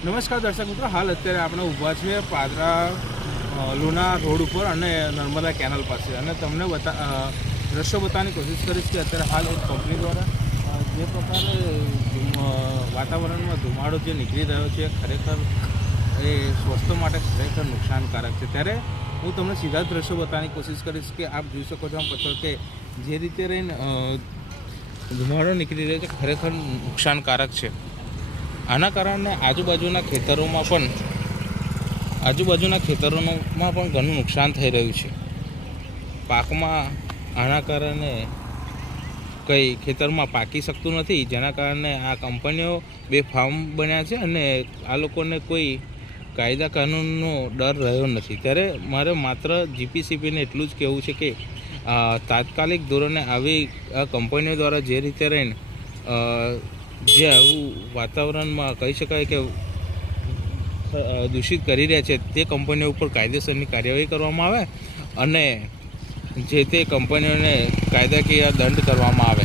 નમસ્કાર દર્શક મિત્રો, હાલ અત્યારે આપણે ઊભા છીએ પાદરા લુના રોડ ઉપર અને નર્મદા કેનાલ પાસે, અને તમને દ્રશ્યો બતાવવાની કોશિશ કરીશ કે અત્યારે હાલ એક કંપની દ્વારા જે પ્રકારે વાતાવરણમાં ધુમાડો જે નીકળી રહ્યો છે ખરેખર એ સ્વાસ્થ્ય માટે ખરેખર નુકસાનકારક છે. ત્યારે હું તમને સીધા દ્રશ્યો બતાવવાની કોશિશ કરીશ કે આપ જોઈ શકો છો આમ પાછળ કે જે રીતે રહીને ધુમાડો નીકળી રહ્યો છે ખરેખર નુકસાનકારક છે. આના કારણે આજુબાજુના ખેતરોમાં પણ ઘણું નુકસાન થઈ રહ્યું છે. પાકમાં આના કારણે કંઈ ખેતરમાં પાકી શકતું નથી, જેના કારણે આ કંપનીઓ બેફામ બન્યા છે અને આ લોકોને કોઈ કાયદા કાનૂનનો ડર રહ્યો નથી. ત્યારે મારે માત્ર જીપીસીબીને એટલું જ કહેવું છે કે તાત્કાલિક ધોરણે આવી આ કંપનીઓ દ્વારા જે રીતે રહીને જે આવું વાતાવરણમાં કહી શકાય કે દૂષિત કરી રહ્યા છે તે કંપનીઓ ઉપર કાયદેસરની કાર્યવાહી કરવામાં આવે અને જે તે કંપનીઓને કાયદાકીય દંડ કરવામાં આવે.